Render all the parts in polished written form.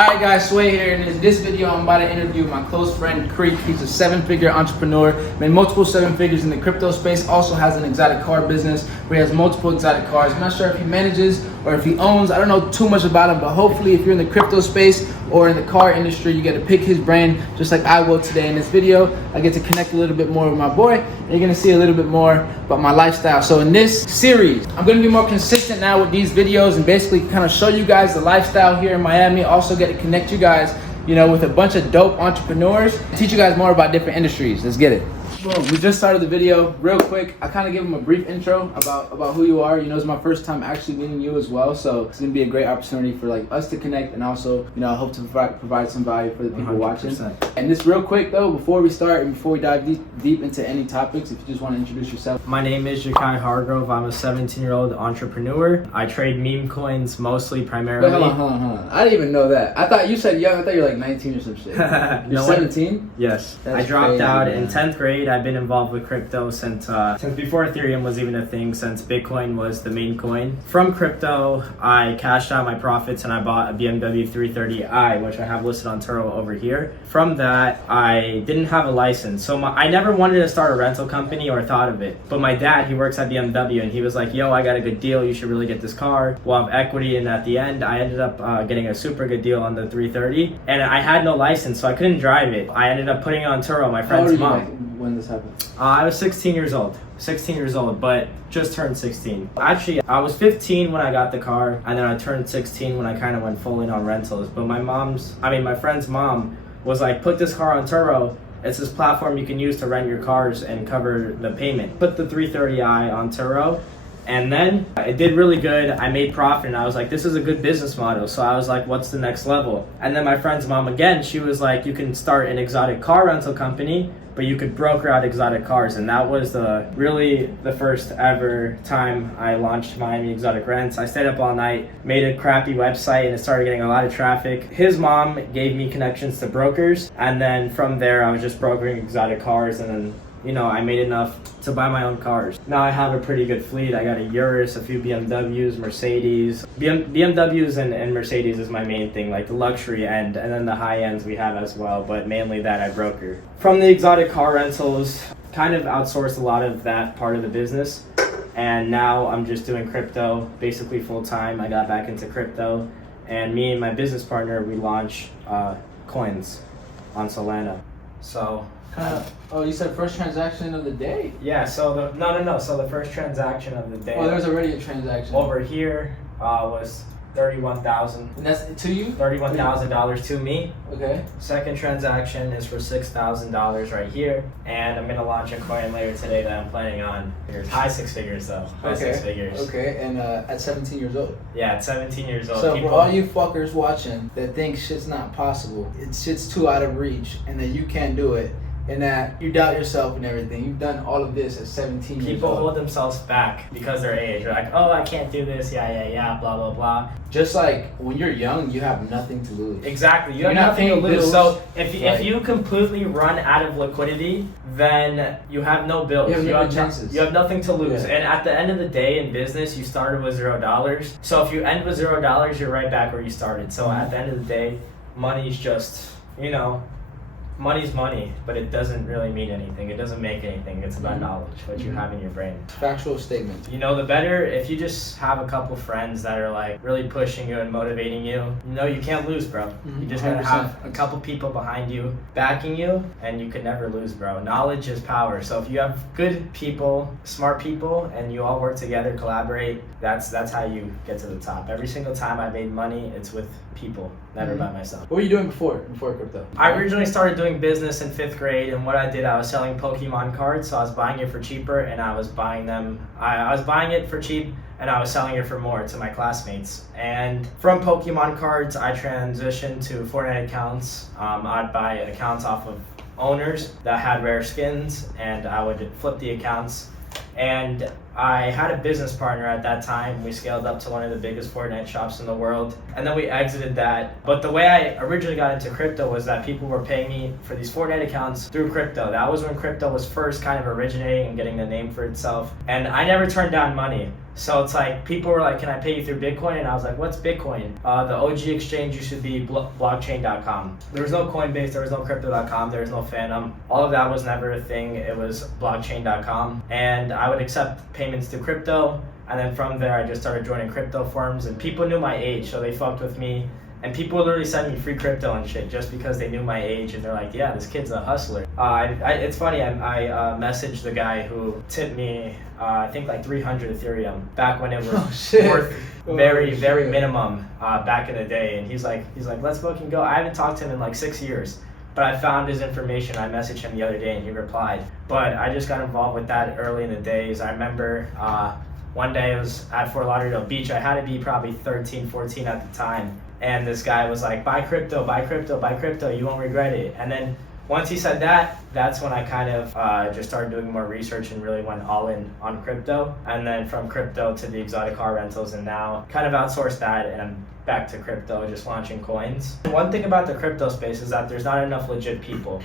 Alright guys, Sway here, and in this video I'm about to interview my close friend Creek. He's a 7-figure entrepreneur, made multiple 7 figures in the crypto space, also has an exotic car business where he has multiple exotic cars. I'm not sure if he manages or if he owns, I don't know too much about him, but hopefully if you're in the crypto space or in the car industry, you get to pick his brain just like I will today. In this video, I get to connect a little bit more with my boy, and you're gonna see a little bit more about my lifestyle. So in this series, I'm gonna be more consistent now with these videos and basically kind of show you guys the lifestyle here in Miami. Also get to connect you guys, with a bunch of dope entrepreneurs, teach you guys more about different industries. Let's get it. Boom. We just started the video real quick. I kind of give him a brief intro about who you are. It's my first time actually meeting you as well, so it's gonna be a great opportunity for us to connect, and also I hope to provide some value for the people 100%. Watching. And this real quick though, before we start and before we dive deep into any topics, if you just want to introduce yourself. My name is Jakai. I'm a 17-year-old entrepreneur. I trade meme coins mostly, primarily. Wait, hold on. I didn't even know that. I thought you said young. I thought you were like 19 or some shit. You're 17? Yes. That's I dropped crazy, out man. in 10th grade. I've been involved with crypto since before Ethereum was even a thing, since Bitcoin was the main coin. From crypto, I cashed out my profits and I bought a BMW 330i, which I have listed on Turo over here. From that, I didn't have a license, so I never wanted to start a rental company or thought of it. But my dad, he works at BMW, and he was like, yo, I got a good deal, you should really get this car. We'll have equity, and at the end, I ended up getting a super good deal on the 330, and I had no license, so I couldn't drive it. I ended up putting it on Turo, my friend's mom. When this happened? I was 16 years old, but just turned 16. Actually, I was 15 when I got the car, and then I turned 16 when I kind of went full in on rentals. But my friend's mom was like, put this car on Turo. It's this platform you can use to rent your cars and cover the payment. Put the 330i on Turo, and then it did really good. I made profit, and I was like, this is a good business model. So I was like, what's the next level? And then my friend's mom, again, she was like, you can start an exotic car rental company, but you could broker out exotic cars. And that was really the first ever time I launched Miami Exotic Rents. I stayed up all night, made a crappy website, and it started getting a lot of traffic. His mom gave me connections to brokers, and then from there I was just brokering exotic cars, and then I made enough to buy my own cars. Now I have a pretty good fleet. I got a Urus, a few BMWs, Mercedes. BMWs and Mercedes is my main thing, like the luxury end, and then the high ends we have as well, but mainly that I broker. From the exotic car rentals, kind of outsourced a lot of that part of the business, and now I'm just doing crypto basically full time. I got back into crypto, and me and my business partner, we launch coins on Solana. So Oh, you said first transaction of the day? yeah, so the first transaction of the day. Oh, there's already a transaction. Over here was $31,000. And that's to you? $31,000 to me. Okay. Second transaction is for $6,000 right here, and I'm gonna launch a coin later today that I'm planning on. High 6 figures though. High 6 figures. Okay, and at 17 years old. Yeah, at 17 years old. So for all you fuckers watching that think shit's not possible, shit's too out of reach, and that you can't do it, and that you doubt yourself and everything. You've done all of this at 17 years old. People hold themselves back because their age. They're like, oh, I can't do this, yeah, blah, blah, blah. Just like when you're young, you have nothing to lose. Exactly, you have nothing to lose. Bills, so if you completely run out of liquidity, then you have no bills. You have chances. You have nothing to lose. Yeah. And at the end of the day in business, you started with $0. So if you end with $0, you're right back where you started. So at the end of the day, money's just, money's money, but it doesn't really mean anything. It doesn't make anything. It's about knowledge, what you have in your brain. Factual statement. The better if you just have a couple friends that are like really pushing you and motivating you. You can't lose, bro. You just gotta have a couple people behind you, backing you, and you can never lose, bro. Knowledge is power. So if you have good people, smart people, and you all work together, collaborate, that's how you get to the top. Every single time I made money, it's with people, never by myself. What were you doing before crypto? I originally started doing business in 5th grade, and what I did, I was selling Pokemon cards. So I was buying it for cheaper, and I was buying them. I was buying it for cheap, and I was selling it for more to my classmates. And from Pokemon cards, I transitioned to Fortnite accounts. I'd buy accounts off of owners that had rare skins, and I would flip the accounts And I had a business partner at that time. We scaled up to one of the biggest Fortnite shops in the world, and then we exited that. But the way I originally got into crypto was that people were paying me for these Fortnite accounts through crypto. That was when crypto was first kind of originating and getting the name for itself. And I never turned down money. So it's like, people were like, can I pay you through Bitcoin? And I was like, what's Bitcoin? The OG exchange used to be blockchain.com. There was no Coinbase, there was no crypto.com, there was no Phantom. All of that was never a thing. It was blockchain.com. And I would accept payments through crypto. And then from there, I just started joining crypto forums, and people knew my age, so they fucked with me. And people would literally send me free crypto and shit just because they knew my age, and they're like, yeah, this kid's a hustler. It's funny, I messaged the guy who tipped me, I think like 300 Ethereum back when it was worth very minimum back in the day. And he's like, let's fucking go. I haven't talked to him in like 6 years, but I found his information. I messaged him the other day and he replied. But I just got involved with that early in the days. I remember one day I was at Fort Lauderdale Beach. I had to be probably 13, 14 at the time. And this guy was like, buy crypto, buy crypto, buy crypto, you won't regret it. And then once he said that, that's when I kind of just started doing more research and really went all in on crypto. And then from crypto to the exotic car rentals, and now kind of outsourced that, and I'm back to crypto, just launching coins. One thing about the crypto space is that there's not enough legit people.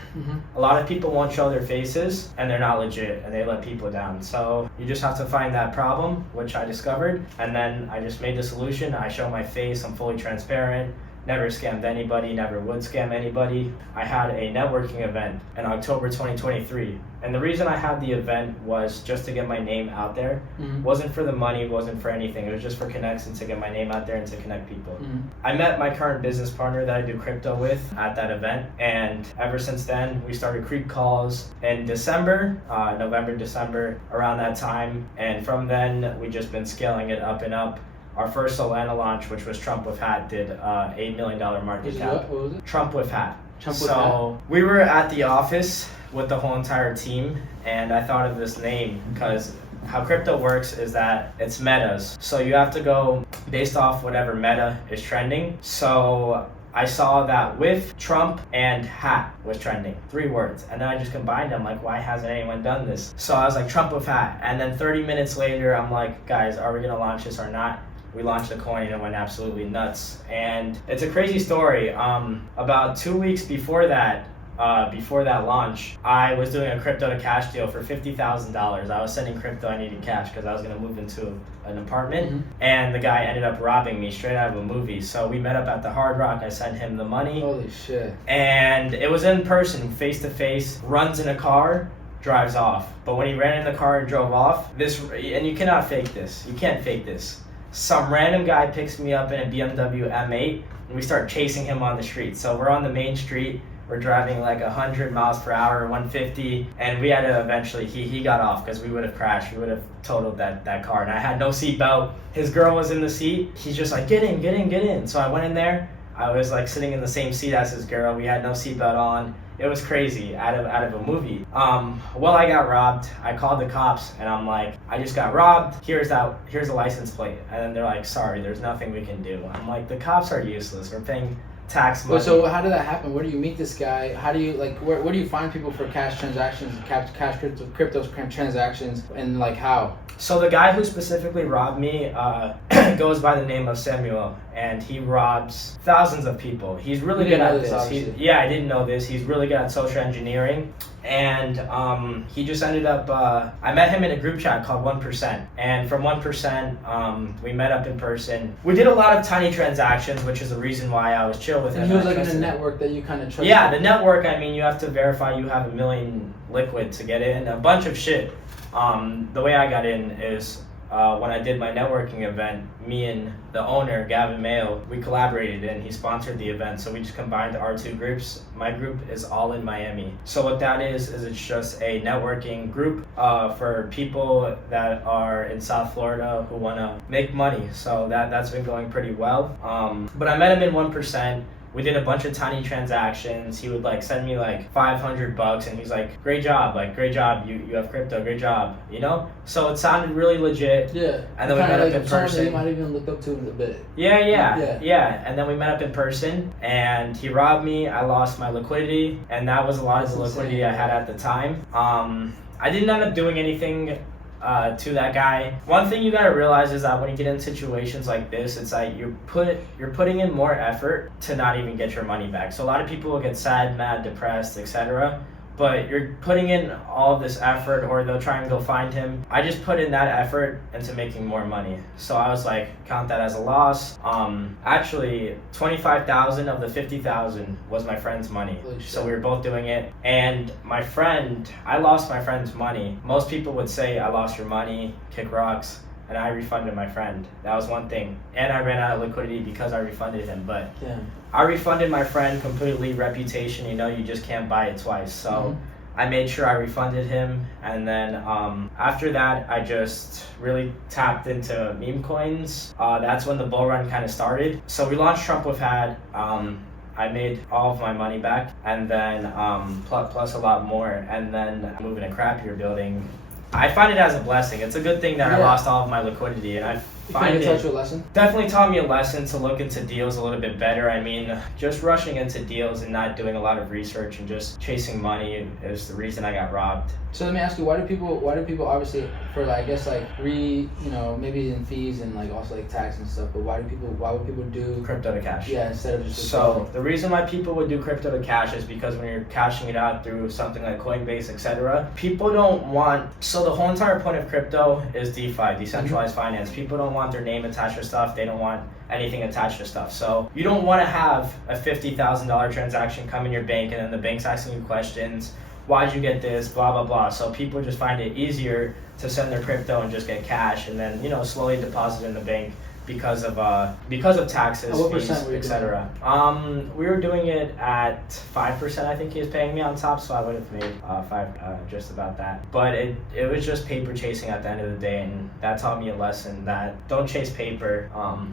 A lot of people won't show their faces, and they're not legit, and they let people down. So you just have to find that problem, which I discovered, and then I just made the solution. I show my face, I'm fully transparent. Never scammed anybody, never would scam anybody. I had a networking event in October 2023. And the reason I had the event was just to get my name out there. Wasn't for the money, wasn't for anything. It was just for connects and to get my name out there and to connect people. I met my current business partner that I do crypto with at that event. And ever since then, we started Creek calls in December, November, December, around that time. And from then, we've just been scaling it up and up. Our first Solana launch, which was Trump with Hat, did $8 million market cap. What was it? Trump with Hat. Trump with Hat. We were at the office with the whole entire team, and I thought of this name because how crypto works is that it's metas. So you have to go based off whatever meta is trending. So I saw that with Trump and hat was trending, 3 words. And then I just combined them, like, why hasn't anyone done this? So I was like, Trump with hat. And then 30 minutes later, I'm like, guys, are we gonna launch this or not? We launched the coin and it went absolutely nuts. And it's a crazy story. About 2 weeks before that launch, I was doing a crypto to cash deal for $50,000. I was sending crypto, I needed cash because I was gonna move into an apartment, and the guy ended up robbing me straight out of a movie. So we met up at the Hard Rock, I sent him the money. Holy shit. And it was in person, face to face, runs in a car, drives off. But when he ran in the car and drove off, and you cannot fake this, you can't fake this. Some random guy picks me up in a BMW M8 and we start chasing him on the street. So we're on the main street, we're driving like 100 miles per hour, 150, and we had to eventually, he got off because we would have crashed, we would have totaled that car. And I had no seatbelt, his girl was in the seat, he's just like, get in, get in, get in. So I went in there, I was like sitting in the same seat as his girl, we had no seatbelt on. It was crazy, out of a movie. Well, I got robbed. I called the cops and I'm like, I just got robbed. Here's a license plate. And then they're like, sorry, there's nothing we can do. I'm like, the cops are useless. We're paying tax money. So how did that happen? Where do you meet this guy? How do you where do you find people for cash transactions, cash crypto transactions, and like how? So the guy who specifically robbed me goes by the name of Samuel, and he robs thousands of people. He's really good at this. I didn't know this. He's really good at social engineering. And he just ended up, I met him in a group chat called 1%. And from 1%, we met up in person. We did a lot of tiny transactions, which is the reason why I was chill with him. And he was like in a network that you kind of trusted. Yeah, the network, I mean, you have to verify you have $1 million liquid to get in, a bunch of shit. The way I got in is when I did my networking event, me and the owner, Gavin Mayo, we collaborated and he sponsored the event. So we just combined our 2 groups. My group is all in Miami. So what that is it's just a networking group for people that are in South Florida who want to make money. So that's been going pretty well. But I met him in 1%. We did a bunch of tiny transactions. He would like send me like $500 and he's like, great job, you have crypto, great job, you know? So it sounded really legit. Yeah. And then we met up in person. You might even look up to him a bit. Yeah. And then we met up in person and he robbed me. I lost my liquidity and that was a lot of the liquidity I had at the time. I didn't end up doing anything to that guy. One thing you gotta realize is that when you get in situations like this, it's like you're putting in more effort to not even get your money back. So a lot of people will get sad, mad, depressed, etc. But you're putting in all of this effort, or they'll try and go find him. I just put in that effort into making more money. So I was like, count that as a loss. Actually, 25,000 of the 50,000 was my friend's money. So we were both doing it. And I lost my friend's money. Most people would say, I lost your money, kick rocks. And I refunded my friend. That was one thing. And I ran out of liquidity because I refunded him. But I refunded my friend completely. Reputation, you just can't buy it twice. So I made sure I refunded him. And then after that, I just really tapped into meme coins. That's when the bull run kind of started. So we launched Trump with Had. I made all of my money back. And then plus a lot more. And then moving a crappier building. I find it as a blessing. It's a good thing that I lost all of my liquidity, and I find it a lesson. Definitely taught me a lesson to look into deals a little bit better. I mean, just rushing into deals and not doing a lot of research and just chasing money is the reason I got robbed. So let me ask you, why do people obviously for like, I guess like maybe in fees and like also like tax and stuff, but why would people do crypto to cash? Yeah, instead of just so the reason why people would do crypto to cash is because when you're cashing it out through something like Coinbase, etc., people don't want, so the whole entire point of crypto is DeFi, decentralized finance. People don't want their name attached to stuff. They don't want anything attached to stuff. So you don't want to have a $50,000 transaction come in your bank and then the bank's asking you questions. Why'd you get this? Blah, blah, blah. So people just find it easier to send their crypto and just get cash and then, slowly deposit in the bank because of taxes, fees, etc. We were doing it at 5%. I think he was paying me on top, so I would have made just about that. But it was just paper chasing at the end of the day, and that taught me a lesson that don't chase paper.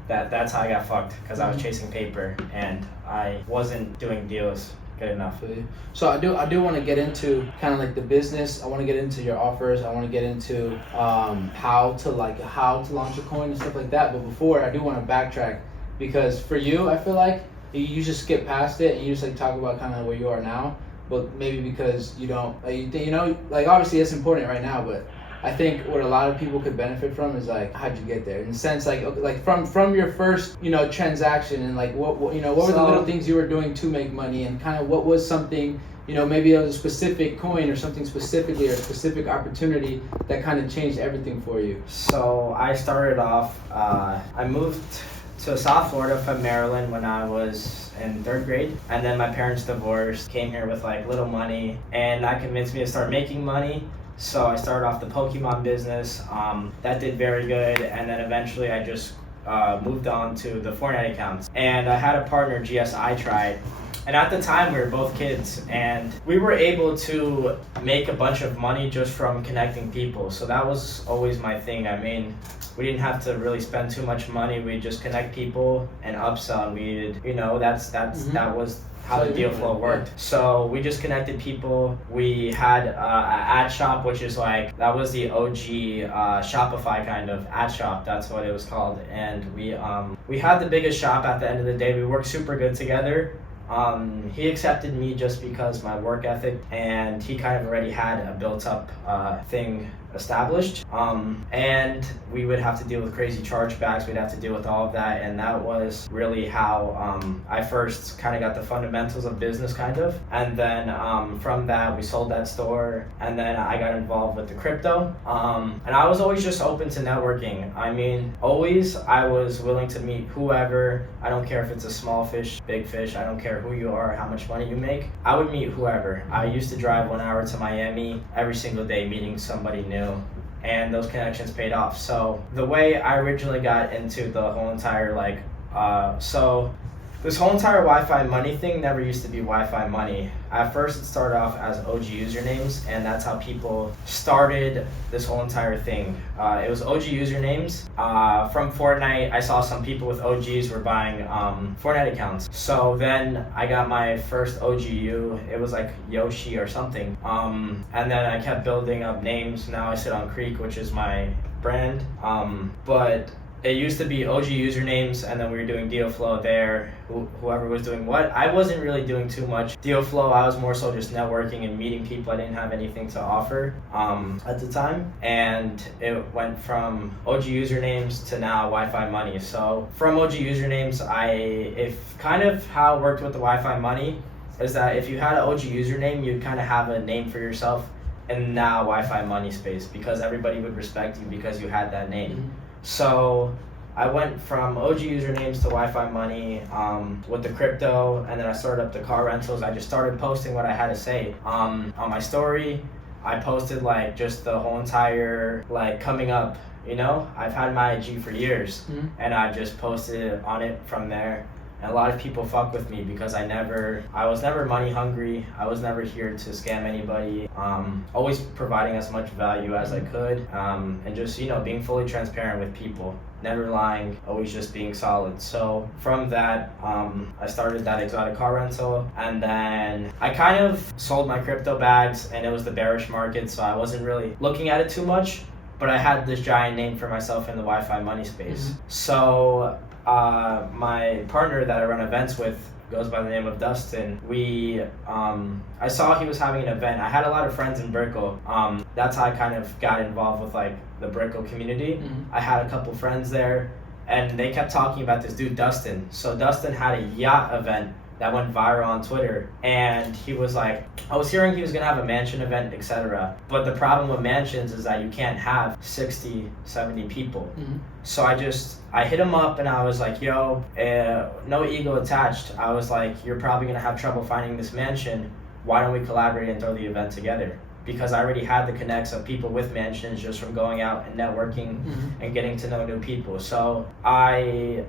That's how I got fucked, because I was chasing paper and I wasn't doing deals good enough. So I do want to get into kind of like the business. I want to get into your offers. I want to get into how to launch a coin and stuff like that. But before, I do want to backtrack, because for you, I feel like you just skip past it and you just like talk about kind of where you are now. But maybe because you don't, like obviously it's important right now, but I think what a lot of people could benefit from is like, how'd you get there? In the sense, like from your first, transaction, and like what were the little things you were doing to make money, and kind of what was something, maybe it was a specific coin or something specifically, or a specific opportunity that kind of changed everything for you. So I started off, I moved to South Florida from Maryland when I was in 3rd grade, and then my parents divorced, came here with like little money, and that convinced me to start making money. So I started off the Pokemon business, that did very good, and then eventually I just moved on to the Fortnite accounts. And I had a partner, GSI tried, and at the time we were both kids, and we were able to make a bunch of money just from connecting people. So that was always my thing. I mean, we didn't have to really spend too much money. We just connect people and upsell. And we did, that was how the deal flow worked. So we just connected people. We had an ad shop, which is like, that was the OG Shopify kind of ad shop. That's what it was called. And we had the biggest shop at the end of the day. We worked super good together. He accepted me just because my work ethic, and he kind of already had a built up thing established, and we would have to deal with crazy chargebacks. We'd have to deal with all of that, and that was really how I first kind of got the fundamentals of business, kind of. And then from that, we sold that store, and then I got involved with the crypto, and I was always just open to networking. I mean, always I was willing to meet whoever. I don't care if it's a small fish, big fish. I don't care who you are, how much money you make. I would meet whoever. I used to drive 1 hour to Miami every single day, meeting somebody new. And those connections paid off. So the way I originally got into the whole entire this whole entire Wi-Fi money thing never used to be Wi-Fi money. At first it started off as OG usernames, and that's how people started this whole entire thing. It was OG usernames. From Fortnite, I saw some people with OGs were buying Fortnite accounts. So then I got my first OGU. It was like Yoshi or something. And then I kept building up names. Now I sit on Creek, which is my brand. But it used to be OG usernames, and then we were doing deal flow there. Whoever was doing what, I wasn't really doing too much deal flow. I was more so just networking and meeting people. I didn't have anything to offer at the time, and it went from OG usernames to now Wi-Fi money. So from OG usernames, if kind of how it worked with the Wi-Fi money is that if you had an OG username, you'd kind of have a name for yourself in now Wi-Fi money space, because everybody would respect you because you had that name. Mm-hmm. So I went from OG usernames to Wi-Fi money with the crypto, and then I started up the car rentals. I just started posting what I had to say on my story. I posted like just the whole entire like coming up, you know, I've had my IG for years, and I just posted on it from there. And a lot of people fuck with me because I was never money hungry. I was never here to scam anybody. Always providing as much value as I could, and just, you know, being fully transparent with people. Never lying, always just being solid. So from that, I started that exotic car rental, and then I kind of sold my crypto bags, and it was the bearish market, so I wasn't really looking at it too much, but I had this giant name for myself in the Wi-Fi money space. So my partner that I run events with goes by the name of Dustin. I saw he was having an event. I had a lot of friends in Brickell. That's how I kind of got involved with like the Brickell community. I had a couple friends there, and they kept talking about this dude Dustin. So Dustin had a yacht event that went viral on Twitter, and he was like, I was hearing he was gonna have a mansion event, etc. But the problem with mansions is that you can't have 60, 70 people. So I hit him up and I was like, yo, no ego attached. I was like, you're probably gonna have trouble finding this mansion. Why don't we collaborate and throw the event together? Because I already had the connects of people with mansions just from going out and networking and getting to know new people. So I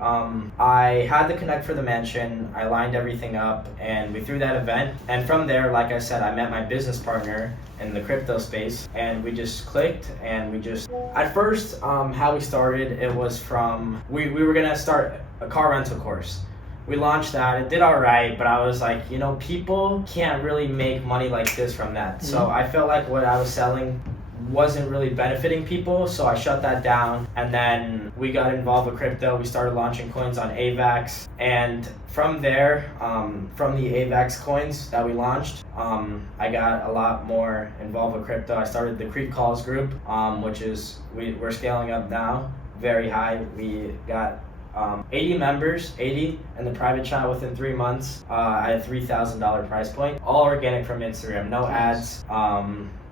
had the connect for the mansion. I lined everything up, and we threw that event. And from there, like I said, I met my business partner in the crypto space, and we just clicked. And we just, at first, how we started, it was from, we were gonna start a car rental course. We launched that. It did all right, but I was like, you know, people can't really make money like this from that. So I felt like what I was selling wasn't really benefiting people, so I shut that down. And then we got involved with crypto. We started launching coins on AVAX, and from there, from the AVAX coins that we launched, I got a lot more involved with crypto. I started the Creek Calls group, which is we're scaling up now, very high. We got 80 members, 80 in the private chat within 3 months at a $3,000 price point. All organic from Instagram, no ads,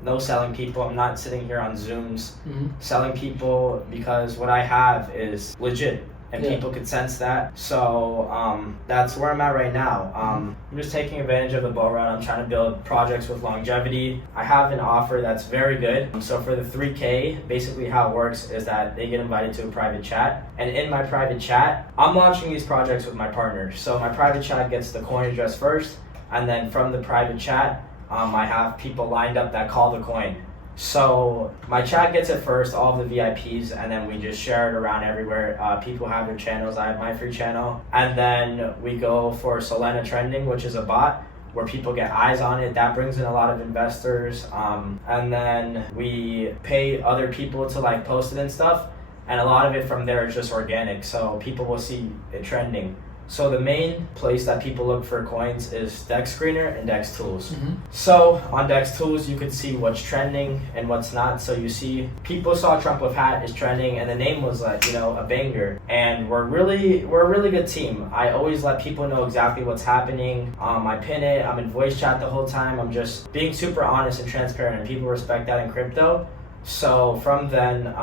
no selling people. I'm not sitting here on Zooms selling people, because what I have is legit. And people could sense that. So that's where I'm at right now. I'm just taking advantage of the bull run. I'm trying to build projects with longevity. I have an offer that's very good. So for the 3K, basically how it works is that they get invited to a private chat. And in my private chat, I'm launching these projects with my partner. So my private chat gets the coin address first. And then from the private chat, I have people lined up that call the coin. So my chat gets it first, all of the VIPs, and then we just share it around everywhere. People have their channels. I have my free channel. And then we go for Solana Trending, which is a bot where people get eyes on it. That brings in a lot of investors. And then we pay other people to like post it and stuff. And a lot of it from there is just organic. So people will see it trending. So the main place that people look for coins is Dex Screener and Dex Tools. So on Dex Tools, you can see what's trending and what's not. So you see people saw Trump with hat is trending, and the name was like, you know, a banger. And we're a really good team. I always let people know exactly what's happening. I pin it. I'm in voice chat the whole time. I'm just being super honest and transparent, and people respect that in crypto. So from then,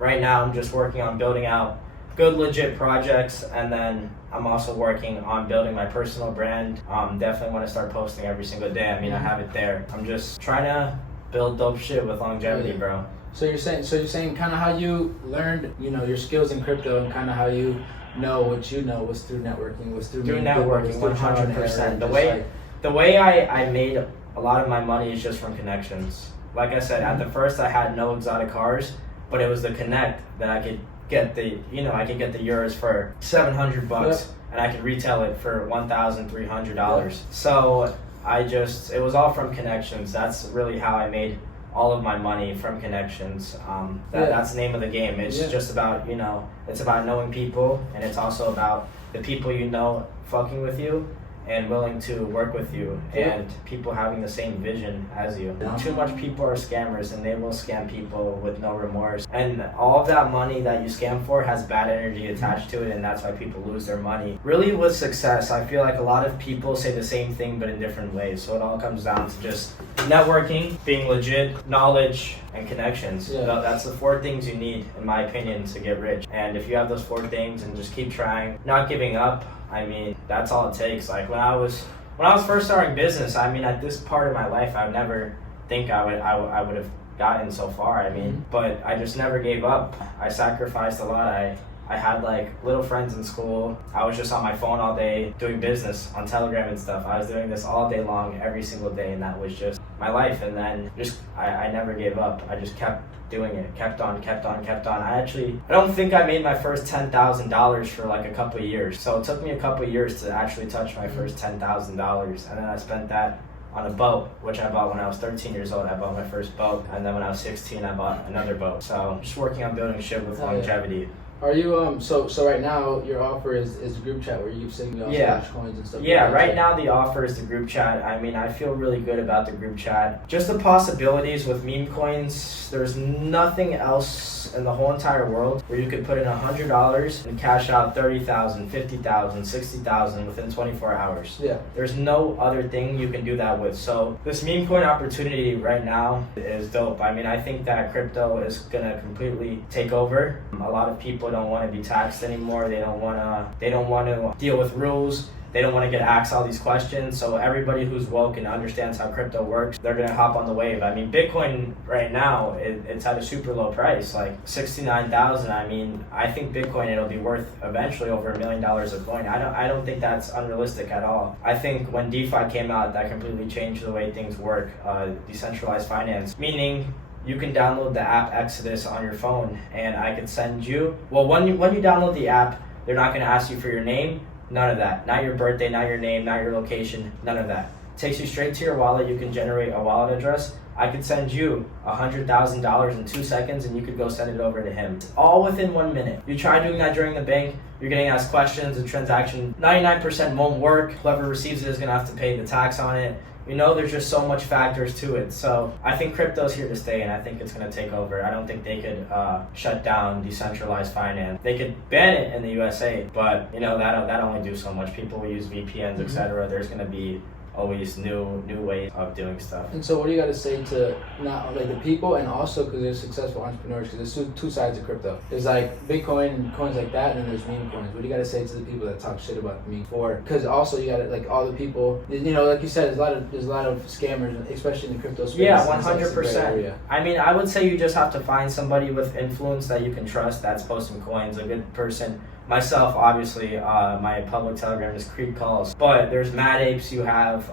right now I'm just working on building out good legit projects, and then I'm also working on building my personal brand. Definitely want to start posting every single day. I mean, I have it there. I'm just trying to build dope shit with longevity, bro. So you're saying kind of how you learned, you know, your skills in crypto, and kind of how you know what you know was through networking, was through networking, 100%. The way I made a lot of my money is just from connections. Like I said, at the first I had no exotic cars, but it was the connect that I could get the euros for $700, and I could retail it for $1,300. So it was all from connections. That's really how I made all of my money from connections. That's the name of the game. It's just about, it's about knowing people, and it's also about the people fucking with you and willing to work with you, and people having the same vision as you. Too much people are scammers, and they will scam people with no remorse. And all of that money that you scam for has bad energy attached to it, and that's why people lose their money. Really, with success, I feel like a lot of people say the same thing but in different ways. So it all comes down to just networking, being legit, knowledge, and connections. That's the 4 things you need, in my opinion, to get rich. And if you have those 4 things and just keep trying, not giving up, I mean, that's all it takes. Like when I was first starting business, I mean, at this part of my life, I would never think I would have gotten so far. I mean, but I just never gave up. I sacrificed a lot. I had like little friends in school. I was just on my phone all day doing business on Telegram and stuff. I was doing this all day long, every single day, and that was just my life. And then I never gave up. I just kept doing it, kept on. I don't think I made my first $10,000 for like a couple of years. So it took me a couple of years to actually touch my first $10,000. And then I spent that on a boat, which I bought when I was 13 years old. I bought my first boat. And then when I was 16, I bought another boat. So just working on building shit with longevity. Are you so right now your offer is a group chat where you keep sending coins and stuff? Yeah, right now the offer is the group chat. I mean, I feel really good about the group chat. Just the possibilities with meme coins. There's nothing else in the whole entire world where you could put in $100 and cash out 30,000, 50,000, 60,000 within 24 hours. Yeah. There's no other thing you can do that with. So this meme coin opportunity right now is dope. I mean, I think that crypto is gonna completely take over. A lot of people don't want to be taxed anymore. They don't want to deal with rules. They don't want to get asked all these questions. So everybody who's woke and understands how crypto works, they're going to hop on the wave. I mean, Bitcoin right now, it's at a super low price, like 69,000. I mean, I think Bitcoin, it'll be worth eventually over $1 million a coin. I don't think that's unrealistic at all. I think when DeFi came out, that completely changed the way things work. Decentralized finance, meaning you can download the app Exodus on your phone, and I can send you, when you download the app, they're not going to ask you for your name, none of that, not your birthday, not your name, not your location, none of that. It takes you straight to your wallet. You can generate a wallet address. I could send you $100,000 in 2 seconds, and you could go send it over to him. All within 1 minute. You try doing that during the bank, you're getting asked questions, the transaction 99% won't work. Whoever receives it is going to have to pay the tax on it. There's just so much factors to it. So I think crypto's here to stay, and I think it's going to take over. I don't think they could shut down decentralized finance. They could ban it in the USA, but that only do so much. People will use VPNs, etc. There's going to be always new ways of doing stuff. And so what do you got to say to not like the people, and also because there's successful entrepreneurs, because there's two sides of crypto. There's like Bitcoin and coins like that, and then there's meme coins. What do you got to say to the people that talk shit about the meme? Because also you got to, like, all the people, like you said, there's a lot of scammers, especially in the crypto space. Yeah, 100%. I mean, I would say you just have to find somebody with influence that you can trust that's posting coins, a good person. Myself, obviously, my public Telegram is Creek Calls, but there's Mad Apes. You have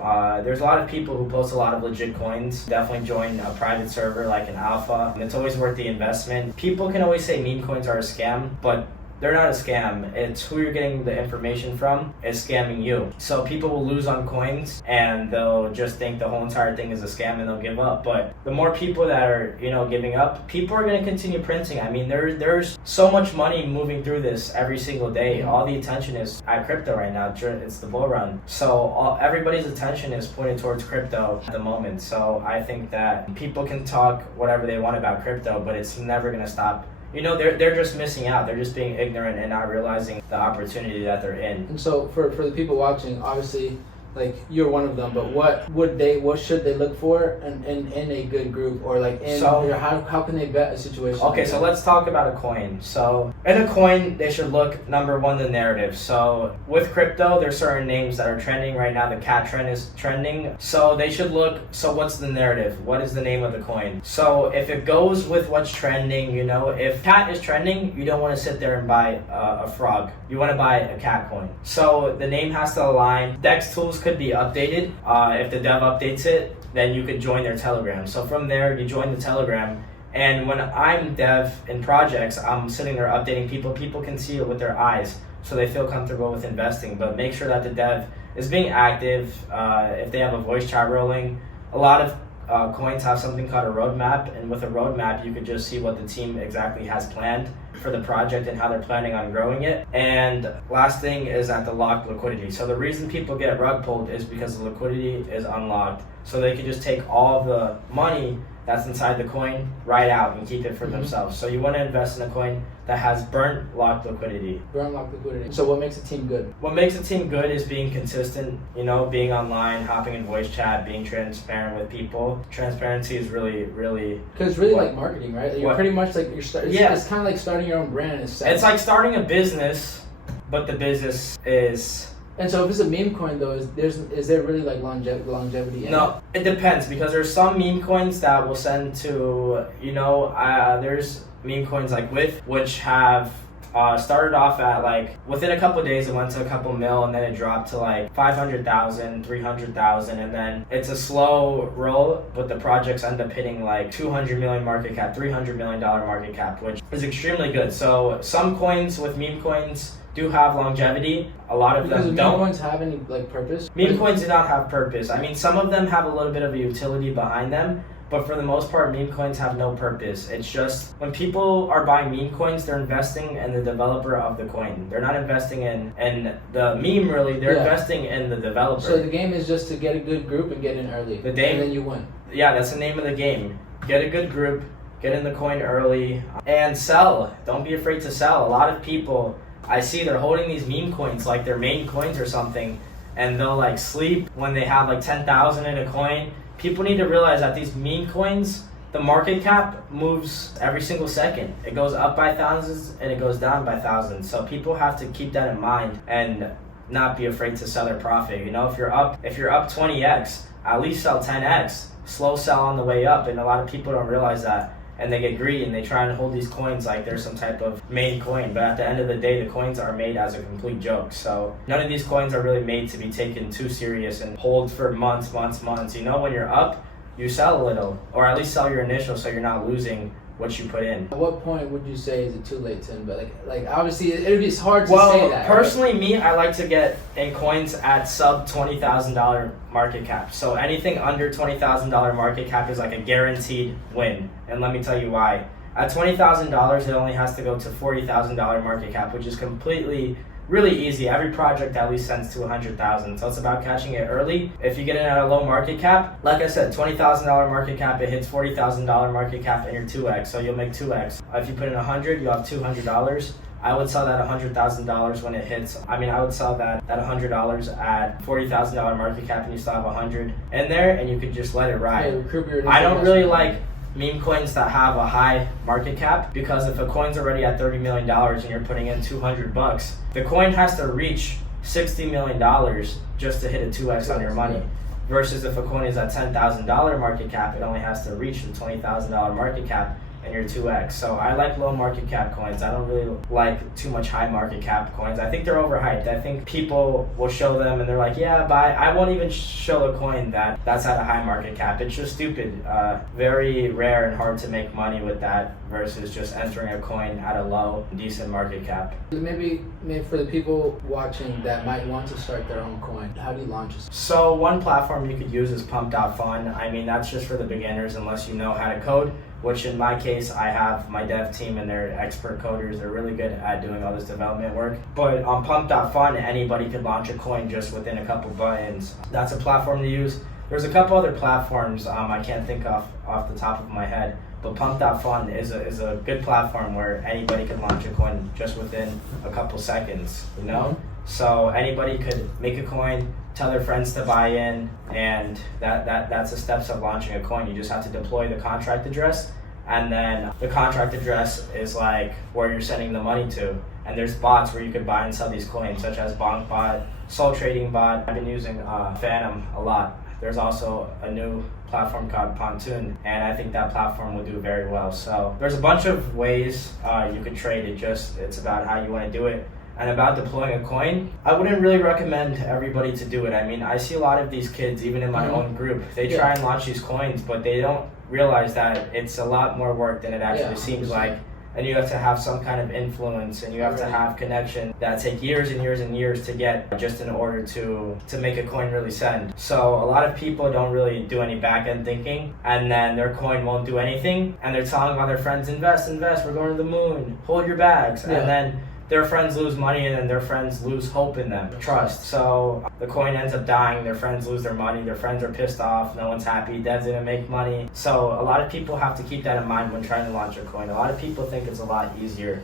there's a lot of people who post a lot of legit coins. Definitely join a private server like an alpha, and it's always worth the investment. People can always say meme coins are a scam, but they're not a scam. It's who you're getting the information from is scamming you. So people will lose on coins, and they'll just think the whole entire thing is a scam, and they'll give up. But the more people that are, giving up, people are going to continue printing. I mean, there's so much money moving through this every single day. All the attention is at crypto right now. It's the bull run. So everybody's attention is pointed towards crypto at the moment. So I think that people can talk whatever they want about crypto, but it's never going to stop. They're just missing out. They're just being ignorant and not realizing the opportunity that they're in. And so for the people watching, obviously, like, you're one of them, but what should they look for in a good group, or like how can they bet a situation? Okay, so let's talk about a coin. So in a coin, they should look, number one, the narrative. So with crypto, there's certain names that are trending right now. The cat trend is trending. So they should look, so what's the narrative? What is the name of the coin? So if it goes with what's trending, if cat is trending, you don't want to sit there and buy a frog. You want to buy a cat coin. So the name has to align. Dex tools could be updated. If the dev updates it, then you could join their Telegram. So from there, you join the Telegram, and when I'm dev in projects, I'm sitting there updating people. People can see it with their eyes, so they feel comfortable with investing. But make sure that the dev is being active. If they have a voice chat rolling, a lot of coins have something called a roadmap, and with a roadmap, you could just see what the team exactly has planned for the project and how they're planning on growing it. And last thing is that the locked liquidity. So the reason people get rug pulled is because the liquidity is unlocked. So they can just take all of the money that's inside the coin right out and keep it for themselves. So you want to invest in a coin that has burnt locked liquidity. Burnt locked liquidity. So what makes a team good? What makes a team good is being consistent, you know, being online, hopping in voice chat, being transparent with people. Transparency is really because it's really like marketing, right? You're pretty much like it's kind of like starting your own brand in a sense. It's like starting a business, but the business is. And so if it's a meme coin though, is there really like longevity in No, it depends, because there's some meme coins that will send to, you know, there's meme coins like which have started off at like, within a couple of days it went to a couple mil, and then it dropped to like 500,000, 300,000, and then it's a slow roll, but the projects end up hitting like 200 million market cap, $300 million market cap, which is extremely good. So some coins with meme coins do have longevity. A lot of them don't. Meme coins have any like purpose? Meme coins do not have purpose. I mean, some of them have a little bit of a utility behind them, but for the most part, meme coins have no purpose. It's just when people are buying meme coins, they're investing in the developer of the coin. They're not investing in the meme really. They're investing in the developer. So the game is just to get a good group and get in early. And then you win. Yeah, that's the name of the game. Get a good group, get in the coin early, and sell. Don't be afraid to sell. A lot of people I see, they're holding these meme coins like they're main coins or something, and they'll like sleep when they have like 10,000 in a coin. People need to realize that these meme coins, the market cap moves every single second. It goes up by thousands and it goes down by thousands. So people have to keep that in mind and not be afraid to sell their profit. You know, if you're up 20x, at least sell 10x. Slow sell on the way up, and a lot of people don't realize that. And they get greedy and they try and hold these coins like they're some type of main coin. But at the end of the day, the coins are made as a complete joke. So none of these coins are really made to be taken too serious and hold for months. You know, when you're up, you sell a little, or at least sell your initial so you're not losing what you put in. At what point would you say is it too late to invest? Like obviously it's hard to say that. Personally, right? Me, I like to get in coins at sub $20,000 market cap. So anything under $20,000 market cap is like a guaranteed win. And let me tell you why. At $20,000, it only has to go to $40,000 market cap, which is completely really easy. Every project at least sends to 100,000. So it's about catching it early. If you get in at a low market cap, like I said, $20,000 market cap, it hits $40,000 market cap and you're 2x. So you'll make 2x. If you put in 100, you have $200. I would sell that $100,000 when it hits. I mean, I would sell that $100 at $40,000 market cap, and you still have 100 in there, and you could just let it ride. I don't really like meme coins that have a high market cap, because if a coin's already at $30 million and you're putting in $200, the coin has to reach $60 million just to hit a 2x on your money. Versus if a coin is at $10,000 market cap, it only has to reach the $20,000 market cap and you're 2x. So I like low market cap coins. I don't really like too much high market cap coins. I think they're overhyped. I think people will show them and they're like, yeah, buy. I won't even show a coin that's at a high market cap. It's just stupid. Very rare and hard to make money with that versus just entering a coin at a low, decent market cap. Maybe for the people watching that might want to start their own coin, how do you launch it? So one platform you could use is pump.fun. I mean, that's just for the beginners unless you know how to code, which in my case, I have my dev team and they're expert coders. They're really good at doing all this development work. But on pump.fun, anybody could launch a coin just within a couple buttons. That's a platform to use. There's a couple other platforms I can't think off the top of my head. But pump.fun is a good platform where anybody can launch a coin just within a couple seconds, you know? So anybody could make a coin, tell their friends to buy in, and that's the steps of launching a coin. You just have to deploy the contract address, and then the contract address is like where you're sending the money to. And there's bots where you could buy and sell these coins, such as BonkBot, Soul Trading Bot. I've been using Phantom a lot. There's also a new platform called Pontoon, and I think that platform will do very well. So there's a bunch of ways you could trade it. It's about how you want to do it. And about deploying a coin, I wouldn't really recommend everybody to do it. I mean, I see a lot of these kids, even in my own group, they try and launch these coins, but they don't realize that it's a lot more work than it actually seems like. and you have to have some kind of influence, and you have to have connection that take years and years and years to get just in order to make a coin really send. So a lot of people don't really do any back-end thinking, and then their coin won't do anything, and they're telling all their friends, invest, we're going to the moon, hold your bags, and then their friends lose money, and then their friends lose hope in them, trust. So the coin ends up dying, their friends lose their money, their friends are pissed off, no one's happy, Dev didn't make money. So a lot of people have to keep that in mind when trying to launch a coin. A lot of people think it's a lot easier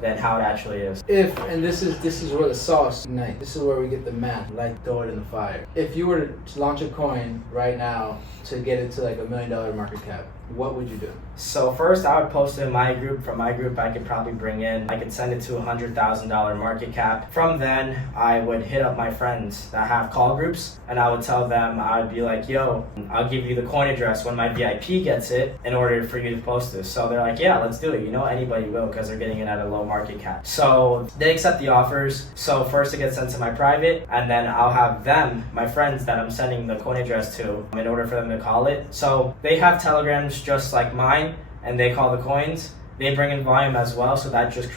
than how it actually is. And this is where the sauce tonight. This is where we get the math, like throw it in the fire. If you were to launch a coin right now to get it to like $1 million market cap, what would you do? So first I would post it in my group. From my group I could probably I could send it to $100,000 market cap. From then I would hit up my friends that have call groups, and I would tell them, I would be like, yo, I'll give you the coin address when my VIP gets it in order for you to post this. So they're like, yeah, let's do it. Anybody will, because they're getting it at a low market cap. So they accept the offers. So first it gets sent to my private, and then I'll have them, my friends that I'm sending the coin address to, in order for them to call it. So they have telegrams just like mine, and they call the coins. They bring in volume as well, so that just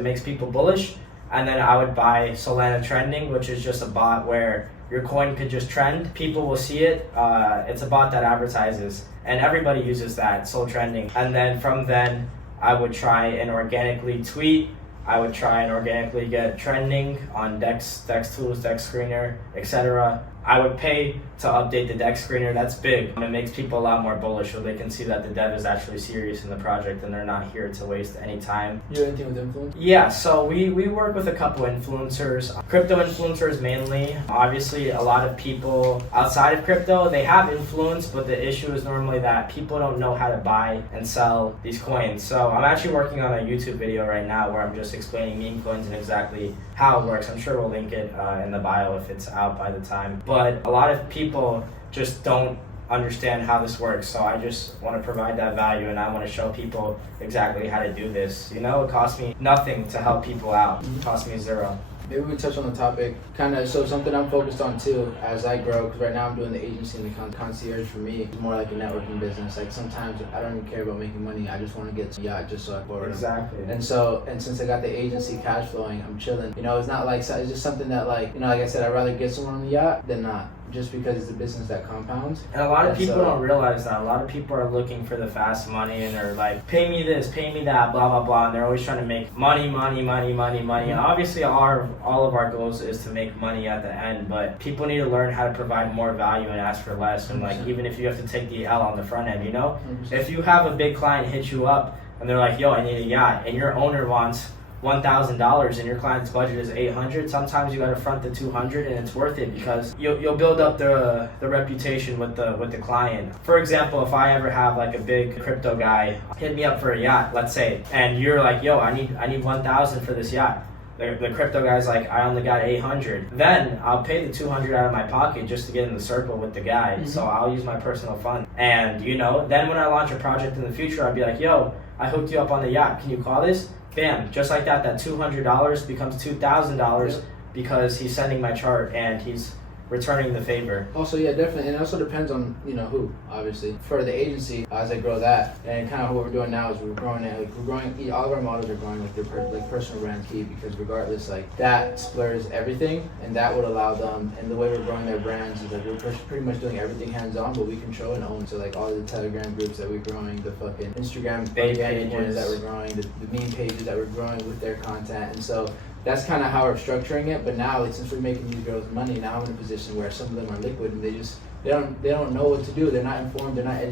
makes people bullish. And then I would buy Solana Trending, which is just a bot where your coin could just trend. People will see it. It's a bot that advertises, and everybody uses that, Sol Trending. And then from then, I would try and organically tweet. I would try and organically get trending on Dex Tools, Dex Screener, etc. I would pay to update the Dex Screener. That's big. It makes people a lot more bullish, so they can see that the dev is actually serious in the project and they're not here to waste any time. You do anything with influence? Yeah, so we work with a couple influencers, crypto influencers mainly. Obviously, a lot of people outside of crypto, they have influence, but the issue is normally that people don't know how to buy and sell these coins. So I'm actually working on a YouTube video right now where I'm just explaining meme coins and exactly how it works. I'm sure we'll link it in the bio if it's out by the time. But a lot of people just don't understand how this works, so I just want to provide that value, and I want to show people exactly how to do this. It costs me nothing to help people out. It costs me zero. Maybe we touch on the topic, so something I'm focused on too as I grow, because right now I'm doing the agency and the concierge. For me, it's more like a networking business. Like sometimes I don't even care about making money, I just want to get to yacht just so I forward. Exactly. And since I got the agency cash flowing, I'm chilling. It's not like, it's just something that like I said, I'd rather get someone on the yacht than not. Just because it's a business that compounds. And a lot of people don't realize that. A lot of people are looking for the fast money, and they're like, pay me this, pay me that, blah, blah, blah. And they're always trying to make money. And obviously all of our goals is to make money at the end, but people need to learn how to provide more value and ask for less. And like, even if you have to take the L on the front end, 100%. If you have a big client hit you up and they're like, yo, I need a yacht, and your owner wants $1,000 and your client's budget is $800, sometimes you got to front the $200, and it's worth it because you'll build up the reputation with the client. For example, if I ever have like a big crypto guy hit me up for a yacht, let's say, and you're like, yo, I need $1,000 for this yacht. The crypto guy's like, I only got $800. Then I'll pay the $200 out of my pocket just to get in the circle with the guy. So I'll use my personal fund. And then when I launch a project in the future, I'll be like, yo, I hooked you up on the yacht. Can you call this? Bam, just like that $200 becomes $2,000 because he's sending my chart and he's returning the favor. Also, yeah, definitely. And it also depends on, who, obviously. For the agency, as I grow that, and kind of what we're doing now is we're growing it. All of our models are growing with their personal brand key, because regardless, like, that splurs everything, and that would allow them, and the way we're growing their brands is like we're pretty much doing everything hands-on, but we control and own. So like all the Telegram groups that we're growing, the fucking Instagram pages that we're growing, the meme pages that we're growing with their content. And so that's kind of how we're structuring it. But now, like, since we're making these girls money, now I'm in a position where some of them are liquid and they don't know what to do. They're not informed. They're not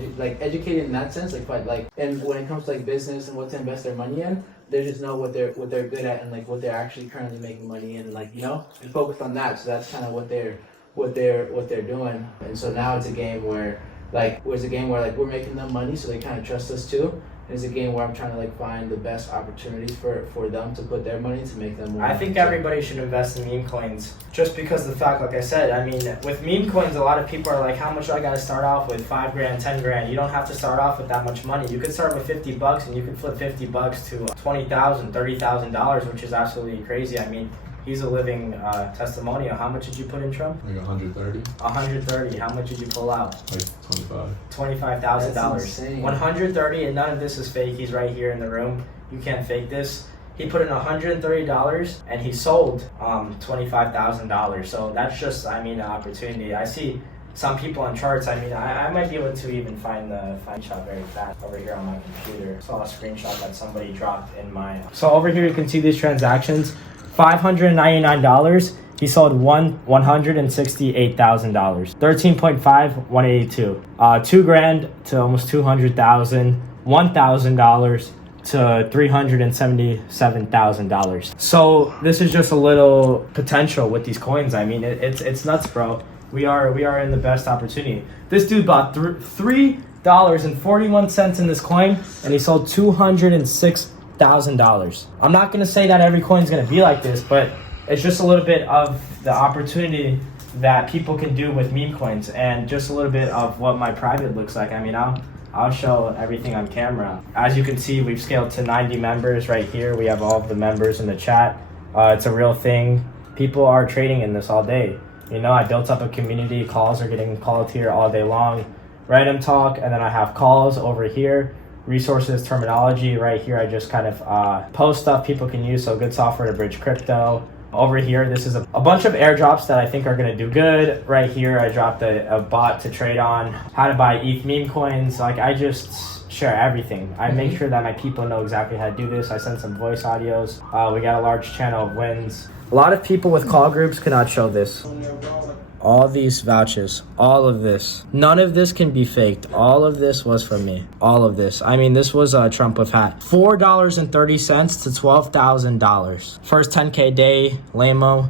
educated in that sense. And when it comes to like business and what to invest their money in, they just know what they're good at and like what they're actually currently making money in, and focused on that. So that's kind of what they're doing. And so now it's a game where we're making them money, so they kind of trust us too. It's a game where I'm trying to find the best opportunities for them to put their money to make them more. I think everybody should invest in meme coins, just because of the fact, like I said, with meme coins, a lot of people are like, how much do I got to start off with? $5 grand, 10 grand. You don't have to start off with that much money. You could start with $50 and you could flip $50 to $20,000, $30,000, which is absolutely crazy. He's a living testimonial. How much did you put in, Trump? Like 130. 130. How much did you pull out? Like 25. $25,000. 130, and none of this is fake. He's right here in the room. you can't fake this. He put in $130 and he sold $25,000. So that's just, I mean, an opportunity. I see some people on charts. I mean, I might be able to even find the shot very fast over here on my computer. Saw a screenshot that somebody dropped in my. So over here you can see these transactions. $599. He sold $168,000. 13.5, 182. $2,000 to almost 200,000. $1,000 to $377,000. So this is just a little potential with these coins. I mean, it's nuts, bro. We are in the best opportunity. This dude bought $3.41 in this coin, and he sold $206,000. I'm not gonna say that every coin is gonna be like this, but it's just a little bit of the opportunity that people can do with meme coins, and just a little bit of what my private looks like. I mean, I'll show everything on camera. As you can see, we've scaled to 90 members right here. We have all of the members in the chat. It's a real thing. People are trading in this all day. You know, I built up a community. Calls are getting called here all day long. Random talk, and then I have calls over here. Resources, terminology right here. I just kind of post stuff people can use. So good software to bridge crypto. Over here, this is a bunch of airdrops that I think are going to do good. Right here, I dropped a bot to trade on, how to buy ETH meme coins. Like, I just share everything. I make sure that my people know exactly how to do this. I send some voice audios. We got a large channel of wins. A lot of people with call groups cannot show this. All these vouchers, all of this, none of this can be faked. All of this was from me. All of this. I mean, this was a Trump with hat. $4.30 to $12,000. First 10K day, Lamo.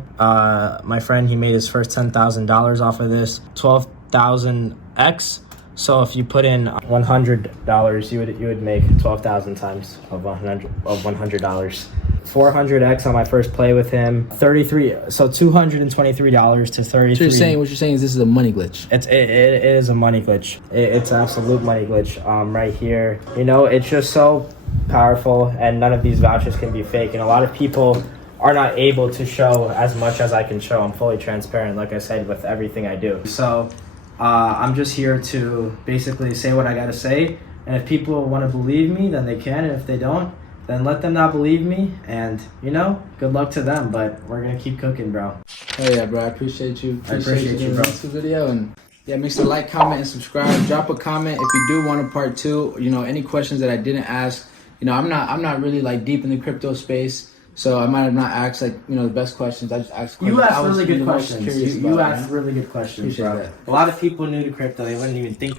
My friend, he made his first $10,000 off of this. 12,000x. So if you put in $100, you would make 12,000 times of $100. 400x on my first play with him. So $223 to 33. So what you're saying is this is a money glitch. It is a money glitch. It's an absolute money glitch. Right here, you know, it's just so powerful, and none of these vouchers can be fake. And a lot of people are not able to show as much as I can show. I'm fully transparent, like I said, with everything I do. So I'm just here to basically say what I gotta say. And if people want to believe me, then they can. And if they don't, then let them not believe me, and, you know, good luck to them, but we're gonna keep cooking, bro. Oh yeah, bro, I appreciate you. I appreciate you, bro. The video, and yeah, make sure to like, comment, and subscribe. Drop a comment if you do want a part 2. You know, any questions that I didn't ask. You know, I'm not really like deep in the crypto space, so I might have not asked like, you know, the best questions. I just asked questions. You asked really good questions. You asked really good questions, bro. That. A lot of people new to crypto, they wouldn't even think,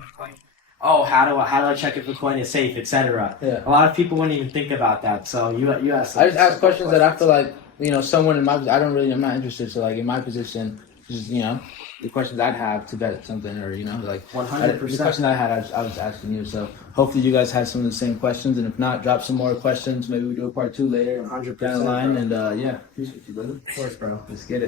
oh, how do I check if the coin is safe, etc. Yeah. A lot of people wouldn't even think about that. So you asked. I just ask questions that I feel like, you know, someone in my, I'm not interested. So like in my position, just, you know, the questions I'd have to bet something, or, you know, like 100%. The question I had, I was asking you. So hopefully you guys had some of the same questions, and if not, drop some more questions. Maybe we do a part 2 later. 100% down the line, bro. And yeah, appreciate you, brother. Of course, bro. Let's get it.